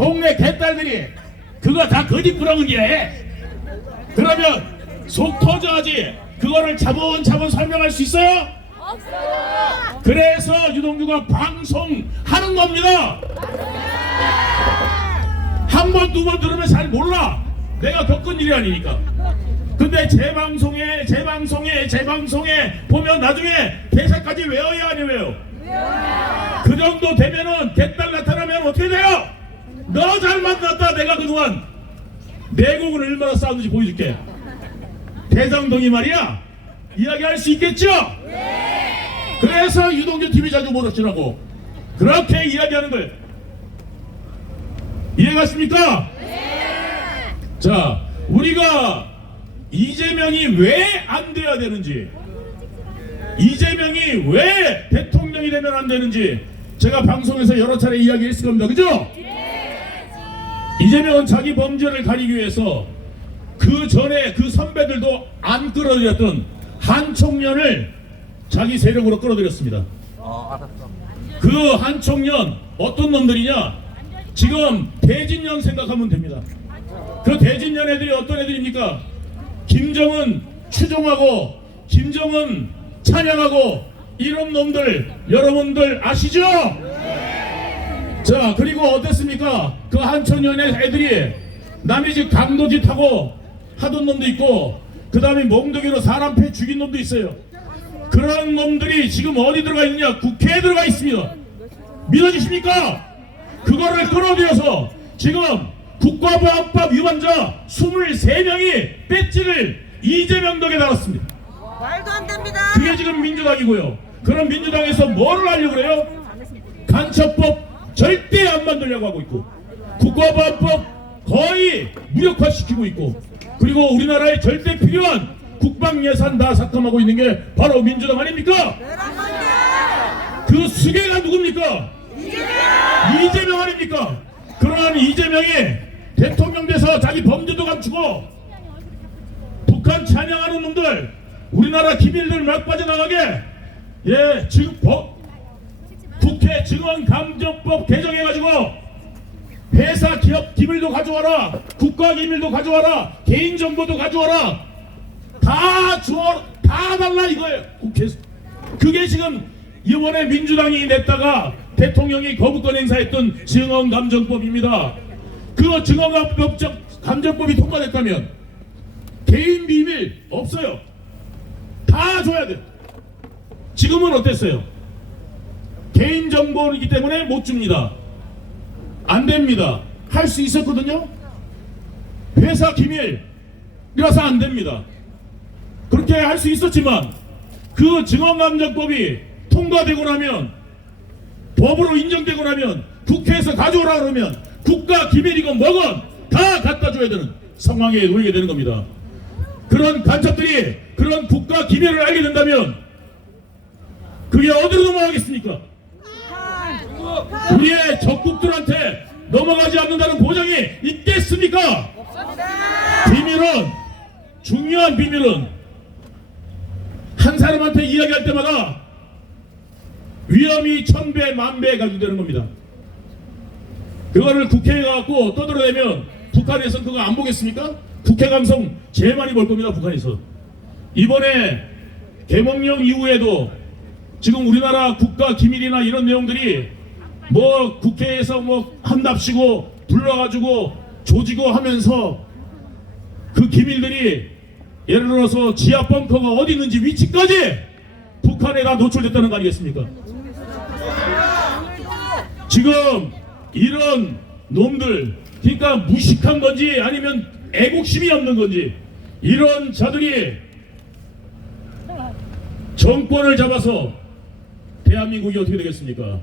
동네 개딸들이 그거 다 거짓부렁은 게. 그러면 속 터져야지 그거를 차분차분 설명할 수 있어요? 없어요. 그래서 유동규가 방송하는 겁니다. 한 번, 두 번 들으면 잘 몰라. 내가 겪은 일이 아니니까. 근데 제 방송에 보면 나중에 대사까지 외워야 안 외워요? 그 정도 되면은 개딸 나타나면 어떻게 돼요? 너 잘 만났다. 내가 그동안 내곡을 얼마나 싸웠는지 보여줄게. 대장동이 말이야 이야기할 수 있겠죠? 그래서 유동규 TV 자주 몰아치라고 그렇게 이야기하는 걸 이해가십니까? 자, 우리가 이재명이 왜 안 돼야 되는지, 이재명이 왜 대통령이 되면 안 되는지 제가 방송에서 여러 차례 이야기했을 겁니다. 그죠? 이재명은 자기 범죄를 가리기 위해서 그 전에 그 선배들도 안 끌어들였던 한 청년을 자기 세력으로 끌어들였습니다. 그 한 청년 어떤 놈들이냐? 지금 대진년 생각하면 됩니다. 그 대진년 애들이 어떤 애들입니까? 김정은 추종하고 김정은 찬양하고 이런 놈들 여러분들 아시죠? 자, 그리고 어땠습니까? 그 한 청년의 애들이 남의 집 강도짓 하고 하던 놈도 있고 그 다음에 몽둥이로 사람 패 죽인 놈도 있어요. 그런 놈들이 지금 어디 들어가 있느냐? 국회에 들어가 있습니다. 믿어지십니까? 그거를 끌어들여서 지금 국가보안법 위반자 23명이 배지를 이재명 덕에 달았습니다. 말도 안 됩니다. 그게 지금 민주당이고요. 그럼 민주당에서 뭐를 하려고 그래요? 간첩법 절대 안 만들려고 하고 있고 국가보안법 거의 무력화시키고 있고 그리고 우리나라에 절대 필요한 국방예산 다 삭감하고 있는 게 바로 민주당 아닙니까? 그 수괴가 누굽니까? 이재명 아닙니까? 그러한 이재명이 대통령 돼서 자기 범죄도 감추고 북한 찬양하는 놈들 우리나라 기밀들 막 빠져나가게 지금 국회 증언감정법 개정해가지고 회사 기업 기밀도 가져와라 국가 기밀도 가져와라 개인정보도 가져와라 다 달라 이거예요. 국회에서 그게 지금 이번에 민주당이 냈다가 대통령이 거부권 행사했던 증언감정법입니다. 그 증언감정법이 통과됐다면 개인 비밀 없어요. 다 줘야 돼요. 지금은 어땠어요? 개인정보이기 때문에 못 줍니다. 안 됩니다. 할 수 있었거든요. 회사 기밀이라서 안 됩니다. 그렇게 할 수 있었지만 그 증언감정법이 통과되고 나면 법으로 인정되고 나면 국회에서 가져오라 그러면 국가 기밀이건 뭐건 다 갖다 줘야 되는 상황에 놓이게 되는 겁니다. 그런 간첩들이 그런 국가 기밀을 알게 된다면 그게 어디로 넘어가겠습니까? 우리의 적국들한테 넘어가지 않는다는 보장이 있겠습니까? 비밀은 중요한 비밀은 한 사람한테 이야기할 때마다 위험이 1000배, 10,000배 가중되는 겁니다. 그거를 국회에 가갖고 떠들어내면 북한에서는 그거 안 보겠습니까? 국회 감성 제일 많이 볼 겁니다. 북한에서. 이번에 개몽령 이후에도 지금 우리나라 국가 기밀이나 이런 내용들이 뭐 국회에서 뭐 한답시고 불러가지고 조지고 하면서 그 기밀들이 예를 들어서 지하 벙커가 어디 있는지 위치까지 북한에 다 노출됐다는 거 아니겠습니까? 지금 이런 놈들 그러니까 무식한 건지 아니면 애국심이 없는 건지 이런 자들이 정권을 잡아서 대한민국이 어떻게 되겠습니까?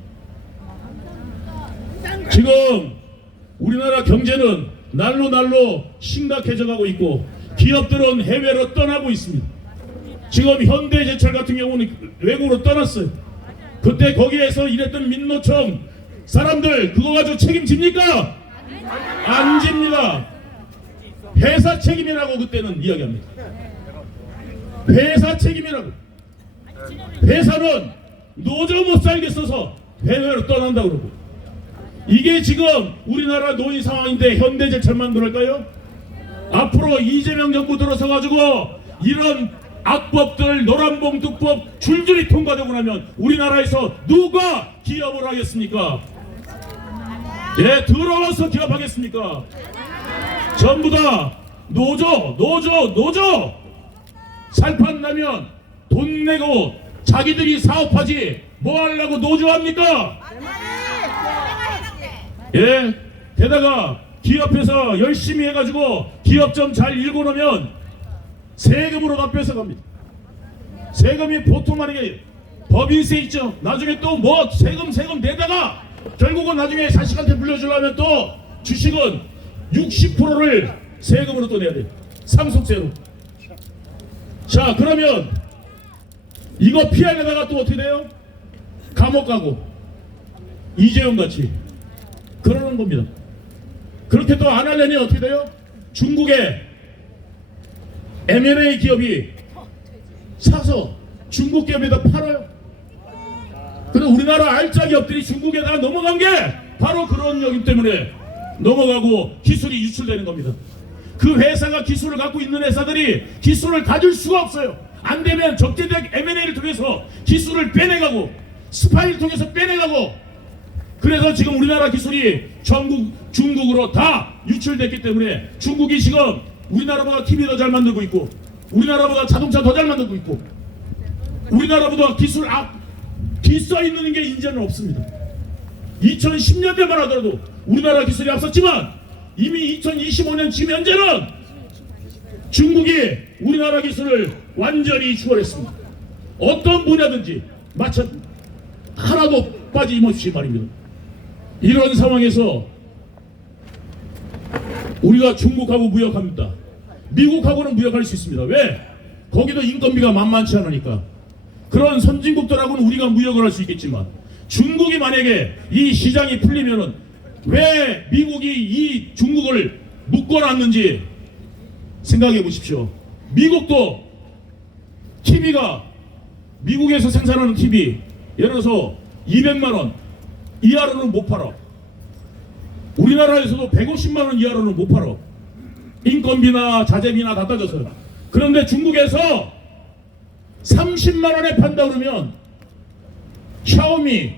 지금 우리나라 경제는 날로 심각해져가고 있고 기업들은 해외로 떠나고 있습니다. 지금 현대제철 같은 경우는 외국으로 떠났어요. 그때 거기에서 일했던 민노총 사람들 그거 가지고 책임집니까? 안 집니다. 회사 책임이라고 그때는 이야기합니다. 회사 책임이라고. 회사는 노조 못 살겠어서 해외로 떠난다고 그러고 이게 지금 우리나라 노인 상황인데 현대제철만 그럴까요? 앞으로 이재명 정부 들어서 가지고 이런 악법들 노란봉투법 줄줄이 통과되고 나면 우리나라에서 누가 기업을 하겠습니까? 예, 들어와서 기업하겠습니까? 전부 다 노조 살판 나면 돈 내고 자기들이 사업하지 뭐 하려고 노조합니까? 예, 게다가 기업에서 열심히 해가지고 기업 좀 잘 읽어놓으면 세금으로 다 뺏어갑니다. 세금이 보통 만약에 법인세 있죠. 나중에 또 뭐 세금 내다가 결국은 나중에 자식한테 물려주려면 또 주식은 60%를 세금으로 또 내야 돼요. 상속세로. 자, 그러면 이거 피하려다가 또 어떻게 돼요? 감옥 가고 이재용 같이 그러는 겁니다. 그렇게 또 안 하려니 어떻게 돼요? 중국의 M&A 기업이 사서 중국 기업에다 팔아요. 그래서 우리나라 알짜 기업들이 중국에다 넘어간 게 바로 그런 여기 때문에 넘어가고 기술이 유출되는 겁니다. 그 회사가 기술을 갖고 있는 회사들이 기술을 가질 수가 없어요. 안 되면 적재적 M&A를 통해서 기술을 빼내가고 스파이를 통해서 빼내가고, 그래서 지금 우리나라 기술이 전국 중국으로 다 유출됐기 때문에 중국이 지금 우리나라보다 TV 더 잘 만들고 있고 우리나라보다 자동차 더 잘 만들고 있고 우리나라보다 기술 뒤써 있는 게 이제는 없습니다. 2010년대만 하더라도 우리나라 기술이 앞섰지만 이미 2025년 지금 현재는 중국이 우리나라 기술을 완전히 추월했습니다. 어떤 분야든지 마찬가지 하나도 빠짐없이 말입니다. 이런 상황에서 우리가 중국하고 무역합니다. 미국하고는 무역할 수 있습니다. 왜? 거기도 인건비가 만만치 않으니까. 그런 선진국들하고는 우리가 무역을 할 수 있겠지만 중국이 만약에 이 시장이 풀리면은 왜 미국이 이 중국을 묶어놨는지 생각해 보십시오. 미국도 TV가 미국에서 생산하는 TV 예를 들어서 200만원 이하로는 못 팔아. 우리나라에서도 150만원 이하로는 못 팔아. 인건비나 자재비나 다 따져서요. 그런데 중국에서 30만원에 판다 그러면 샤오미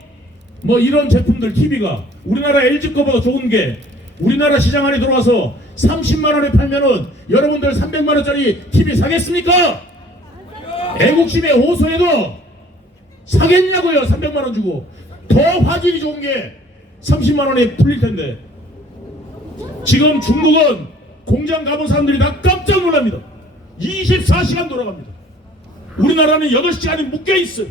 뭐 이런 제품들 TV가 우리나라 LG 거보다 좋은 게 우리나라 시장 안에 들어와서 30만원에 팔면은 여러분들 300만원짜리 TV 사겠습니까? 애국심에 호소해도 사겠냐고요. 300만원 주고. 더 화질이 좋은 게 30만원에 풀릴 텐데 지금 중국은 공장 가본 사람들이 다 깜짝 놀랍니다. 24시간 돌아갑니다. 우리나라는 8시간이 묶여있어.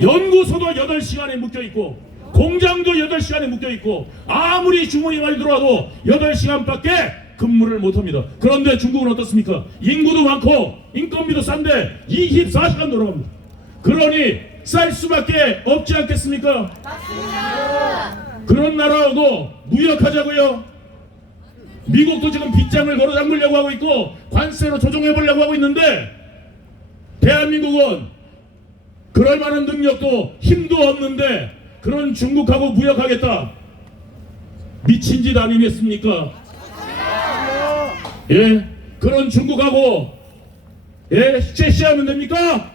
연구소도 8시간에 묶여있고 공장도 8시간에 묶여있고 아무리 주문이 많이 들어와도 8시간밖에 근무를 못합니다. 그런데 중국은 어떻습니까? 인구도 많고 인건비도 싼데 24시간 돌아갑니다. 그러니 쌀 수밖에 없지 않겠습니까? 맞습니다. 그런 나라하고 무역하자고요. 미국도 지금 빗장을 걸어 잠그려고 하고 있고 관세로 조정해보려고 하고 있는데 대한민국은 그럴 만한 능력도 힘도 없는데 그런 중국하고 무역하겠다. 미친 짓 아니겠습니까? 예, 그런 중국하고 예, 쉐시하면 됩니까?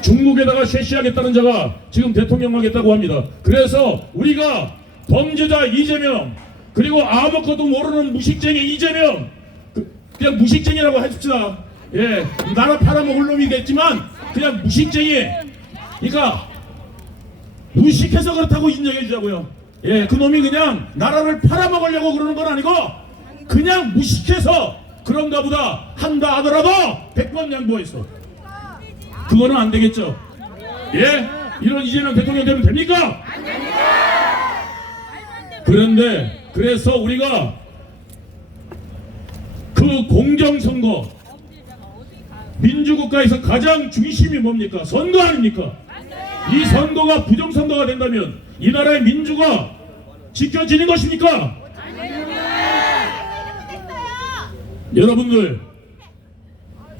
중국에다가 쉐시하겠다는 자가 지금 대통령 하겠다고 합니다. 그래서 우리가 범죄자 이재명 그리고 아무것도 모르는 무식쟁이 이재명 그냥 무식쟁이라고 해줍시다. 예, 나라 팔아먹을 놈이겠지만 그냥 무식쟁이. 그러니까 무식해서 그렇다고 인정해 주자고요. 예, 그 놈이 그냥 나라를 팔아먹으려고 그러는 건 아니고 그냥 무식해서 그런가 보다 한다 하더라도 100번 양보했어. 그거는 안 되겠죠. 예, 이런 이재명 대통령 되면 됩니까? 안 됩니다. 그런데 그래서 우리가 그 공정선거 민주국가에서 가장 중심이 뭡니까? 선거 아닙니까? 이 선거가 부정선거가 된다면 이 나라의 민주가 지켜지는 것입니까? 여러분들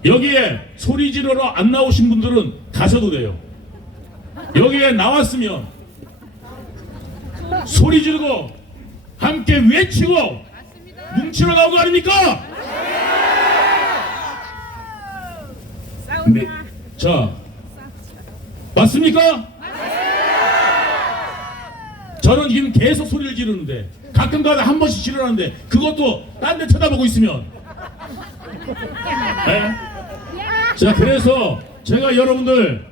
여기에 소리 지르러 안 나오신 분들은 가셔도 돼요. 여기에 나왔으면 소리 지르고 함께 외치고 뭉치러 나온 거 아닙니까? 네. 자, 맞습니까? 저는 지금 계속 소리를 지르는데 가끔가다 한 번씩 지르는데 그것도 딴 데 쳐다보고 있으면 네? 자, 그래서 제가 여러분들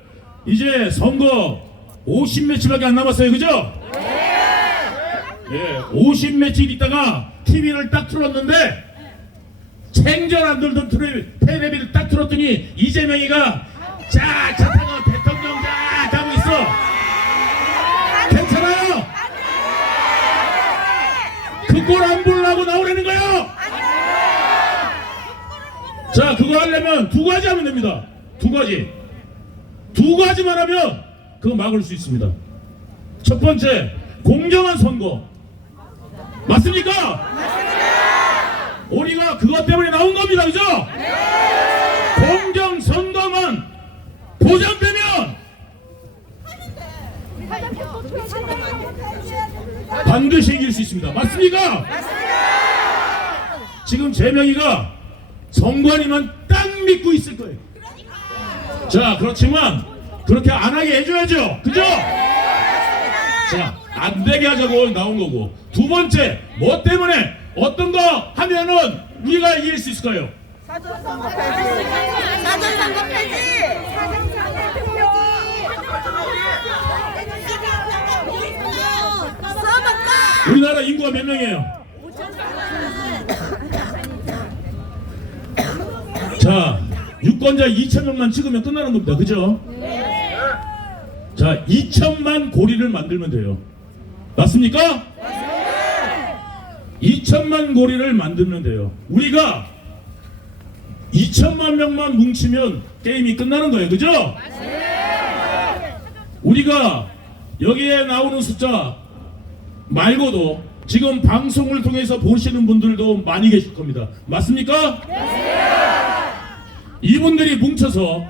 이제 선거 50며칠밖에 안 남았어요. 그죠? 예, 50며칠 있다가 TV를 딱 틀었는데 생전 안 들던 테레비를 딱 틀었더니 이재명이가 자 타고 대통령 자 하고 있어. 괜찮아요? 그 꼴 안 보려고 나오라는 거예요. 자, 그거 하려면 두 가지 하면 됩니다. 두 가지만 하면 그거 막을 수 있습니다. 첫 번째, 공정한 선거. 맞습니까? 우리가 그것 때문에 나온 겁니다. 그죠? 공정 선거만 보장되면 반드시 이길 수 있습니다. 맞습니까? 지금 재명이가 선관위만 딱 믿고 있을 거예요. 자, 그렇지만 그렇게 안 하게 해줘야죠. 그죠? 자, 안 되게 하자고 나온 거고. 두 번째, 뭐 때문에 어떤 거 하면은 우리가 이길 수 있을까요? 사전선거 폐지. 사전선거 폐지. 써볼까? 우리나라 인구가 몇 명이에요? 자, 유권자 2,000명만 찍으면 끝나는 겁니다. 그죠? 자, 2천만 고리를 만들면 돼요. 맞습니까? 2천만 고리를 만들면 돼요. 우리가 2천만 명만 뭉치면 게임이 끝나는 거예요. 그죠? 우리가 여기에 나오는 숫자 말고도 지금 방송을 통해서 보시는 분들도 많이 계실 겁니다. 맞습니까? 이분들이 뭉쳐서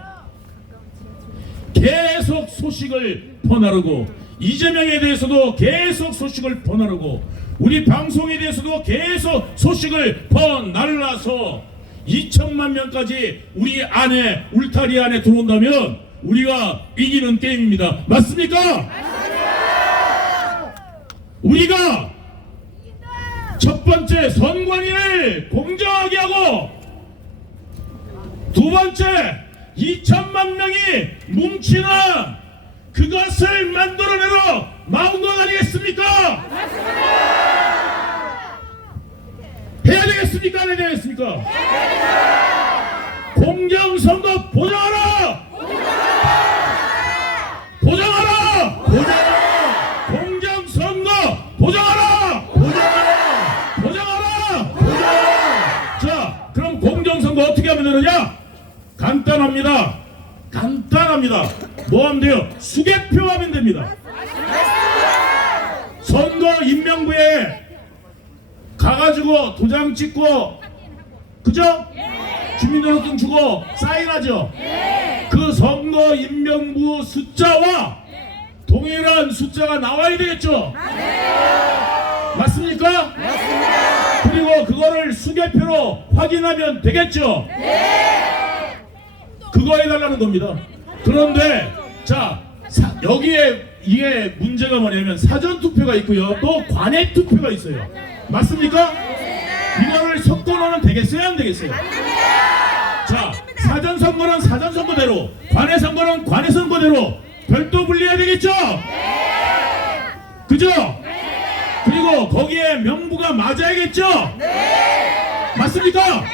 계속 소식을 퍼나르고 이재명에 대해서도 계속 소식을 퍼나르고 우리 방송에 대해서도 계속 소식을 퍼날라서 2천만 명까지 우리 안에 울타리 안에 들어온다면 우리가 이기는 게임입니다. 맞습니까? 우리가 첫 번째 선관위를 공정하게 하고 두 번째 2천만 명이 뭉치는 그것을 만들어내러 나온 것 아니겠습니까? 해야 되겠습니까? 안 해야 되겠습니까? 공정선거 보장하라! 보장하라! 보장하라! 공정선거 보장하라! 보장하라! 보장하라! 보장하라! 자, 그럼 공정선거 어떻게 하면 되느냐? 간단합니다. 간단합니다. 뭐 하면 돼요? 수개표 하면 됩니다. 선거 임명부에 가가지고 도장 찍고 그죠? 주민등록증 주고 사인하죠? 그 선거 임명부 숫자와 동일한 숫자가 나와야 되겠죠? 맞습니까? 그리고 그거를 수개표로 확인하면 되겠죠? 그거 해달라는 겁니다. 그런데 자, 여기에 이게 문제가 뭐냐면 사전투표가 있고요, 또 관외투표가 있어요. 맞습니까? 이거를 섞어놓으면 되겠어요? 안 되겠어요? 자, 사전선거는 사전선거대로, 관외선거는 관외선거대로 별도 분리해야 되겠죠? 그죠? 그리고 거기에 명부가 맞아야겠죠? 맞습니까?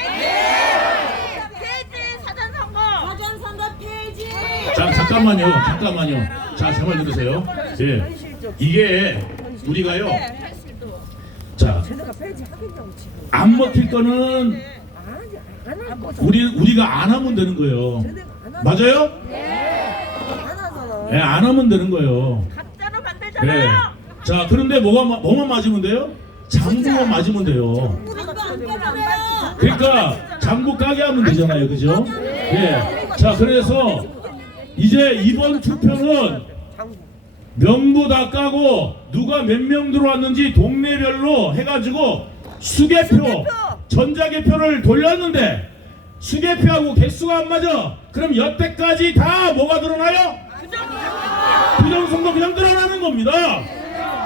사전선거 폐지. 자, 잠깐만요. 자, 제발 들으세요. 예. 이게 우리가요. 자, 안 먹힐 거는 우리가 안 하면 되는 거예요. 맞아요? 예, 안 하면 되는 거예요. 가짜로 만들잖아요. 예. 자, 그런데 뭐만 맞으면 돼요? 장부만 맞으면 돼요. 그러니까 장부 까게 하면 되잖아요. 그죠? 예. 자, 그래서 이제 이번 투표는 명부 다 까고 누가 몇 명 들어왔는지 동네별로 해가지고 수개표, 전자개표를 돌렸는데 수개표하고 개수가 안 맞아. 그럼 여태까지 다 뭐가 드러나요? 부정선거 그냥 드러나는 겁니다.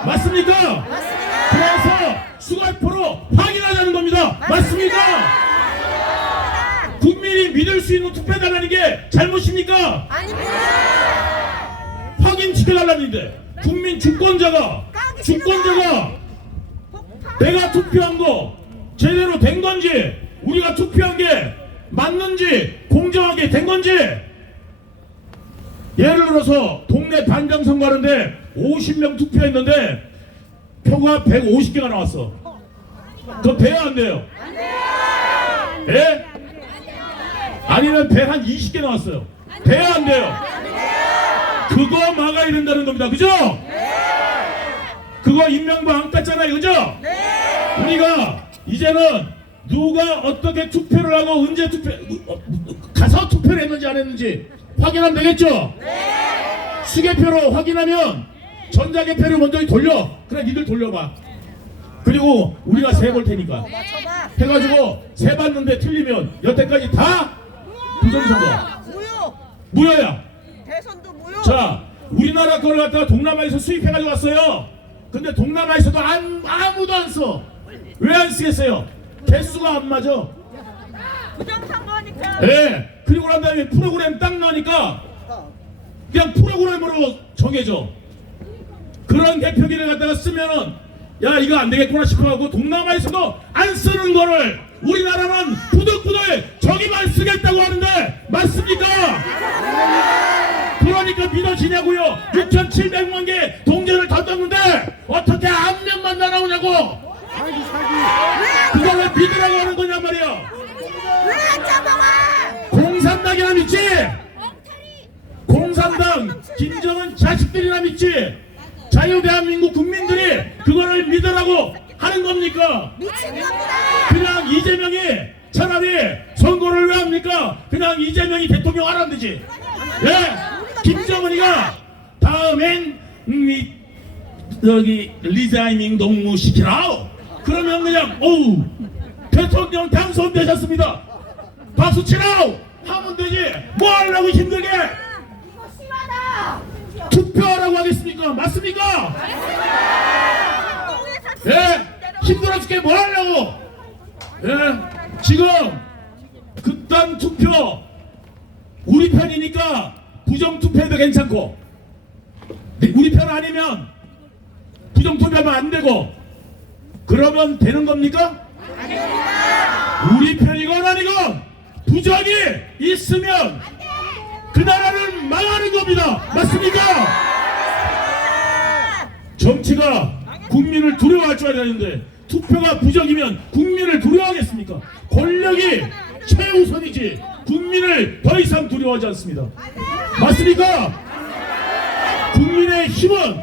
맞습니까? 그래서 수개표로 확인하자는 겁니다. 맞습니까? 국민이 믿을 수 있는 투표해달라는 게 잘못입니까? 확인시켜달라는데 국민 주권자가 내가 투표한 거 제대로 된 건지, 우리가 투표한 게 맞는지, 공정하게 된 건지. 예를 들어서 동네 단장 선거하는데 50명 투표했는데 표가 150개가 나왔어. 그거 돼야 안 돼요? 예? 아니면 120개 나왔어요. 돼야 안 돼요? 그거 막아야 된다는 겁니다. 그죠? 그거 임명부 안 깠잖아요. 그죠? 우리가 이제는 누가 어떻게 투표를 하고 언제 가서 투표를 했는지 안 했는지 확인하면 되겠죠? 수개표로 확인하면 전자개표를 먼저 돌려. 그래, 니들 돌려봐. 그리고 우리가 세볼 테니까 해가지고 세봤는데 틀리면 여태까지 다 부정선거. 무효야. 대선도 무효. 자, 우리나라 거를 갖다가 동남아에서 수입해가지고 왔어요. 근데 동남아에서도 아무도 안 써. 왜 안 쓰겠어요? 개수가 안 맞아. 부정선거니까. 네. 그리고 난 다음에 프로그램 딱 나니까 그냥 프로그램으로 정해져. 그런 개표기를 갖다가 쓰면은 야, 이거 안 되겠구나 싶어가지고 동남아에서도 안 쓰는 거를 우리나라는 부득부득 저기만 쓰겠다고 하는데 맞습니까? 그러니까 믿어지냐고요. 6,700만 개 동전을 던졌는데 어떻게 한 명만 날아오냐고. 그걸 왜 믿으라고 하는 거냐 말이야. 공산당이나 믿지? 공산당 김정은 자식들이나 믿지? 자유대한민국 국민들이 그거를 믿으라고 하는 겁니까? 미친 겁니다. 그냥 이재명이 차라리 선거를 왜 합니까? 그냥 이재명이 대통령 하라면 되지. 예? 김정은이가 다음엔 여기 리자이밍 동무 시키라. 그러면 그냥 어우 대통령 당선되셨습니다. 박수 치라우 하면 되지. 뭐 하려고 힘들게 이거 심하다. 투표하라고 하겠습니까? 맞습니까? 예? 힘들어 죽게 뭐 하려고. 예? 지금 극단 투표 우리 편이니까 부정 투표해도 괜찮고, 우리 편 아니면 부정 투표하면 안 되고, 그러면 되는 겁니까? 우리 편이건 아니건 부정이 있으면 그 나라는 망하는 겁니다. 맞습니까? 정치가 국민을 두려워할 줄 알았는데 투표가 부정이면 국민을 두려워하겠습니까? 권력이 최우선이지 국민을 더 이상 두려워하지 않습니다. 맞습니까? 국민의 힘은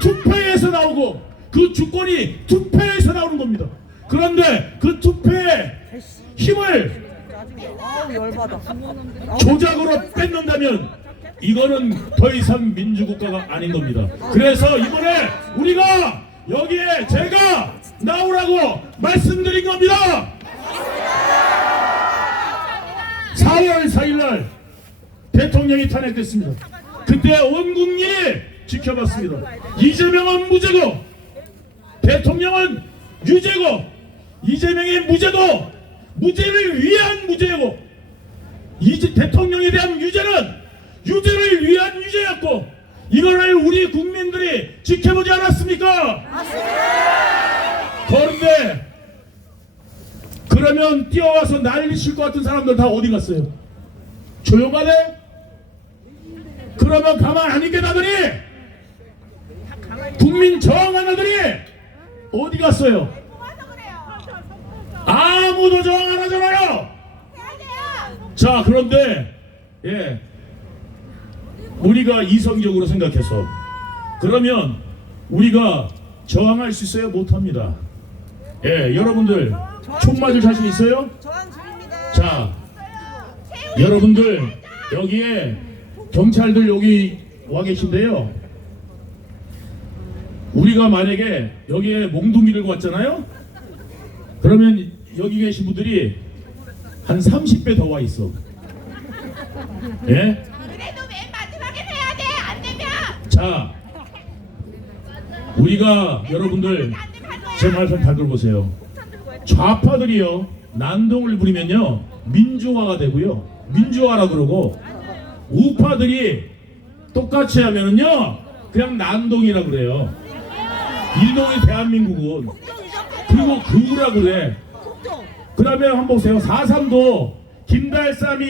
투표에서 나오고 그 주권이 투표에서 나오는 겁니다. 그런데 그 투표의 힘을 조작으로 뺏는다면 이거는 더 이상 민주국가가 아닌 겁니다. 그래서 이번에 우리가 여기에 제가 나오라고 말씀드린 겁니다. 4월 4일날 대통령이 탄핵됐습니다. 그때 온 국민이 지켜봤습니다. 이재명은 무죄고 대통령은 유죄고, 이재명의 무죄도 무죄를 위한 무죄고, 대통령에 대한 유죄는 유죄를 위한 유죄였고, 이거를 우리 국민들이 지켜보지 않았습니까? 그런데 그러면 뛰어와서 난리 칠 것 같은 사람들 다 어디 갔어요? 조용하네? 그러면 가만 안 있겠다더니 국민 저항하나더니 어디 갔어요? 아무도 저항 안 하잖아요. 자, 그런데 예, 우리가 이성적으로 생각해서 그러면 우리가 저항할 수 있어요? 못합니다. 예, 여러분들 총 맞을 자신 있어요? 자, 여러분들 여기에 경찰들 여기 와 계신데요. 우리가 만약에 여기에 몽둥이를 왔잖아요. 그러면 여기 계신 분들이 한 30배 더 와 있어. 예? 그래도 맨 마지막에 해야 돼. 안 되면 자, 우리가 여러분들 제 말씀 잘 들어보세요. 좌파들이요 난동을 부리면요 민주화가 되고요 민주화라 그러고, 우파들이 똑같이 하면은요 그냥 난동이라 그래요. 일동이 대한민국은. 그리고 그우라 그래. 그 다음에 한번 보세요. 4.3도 김달삼이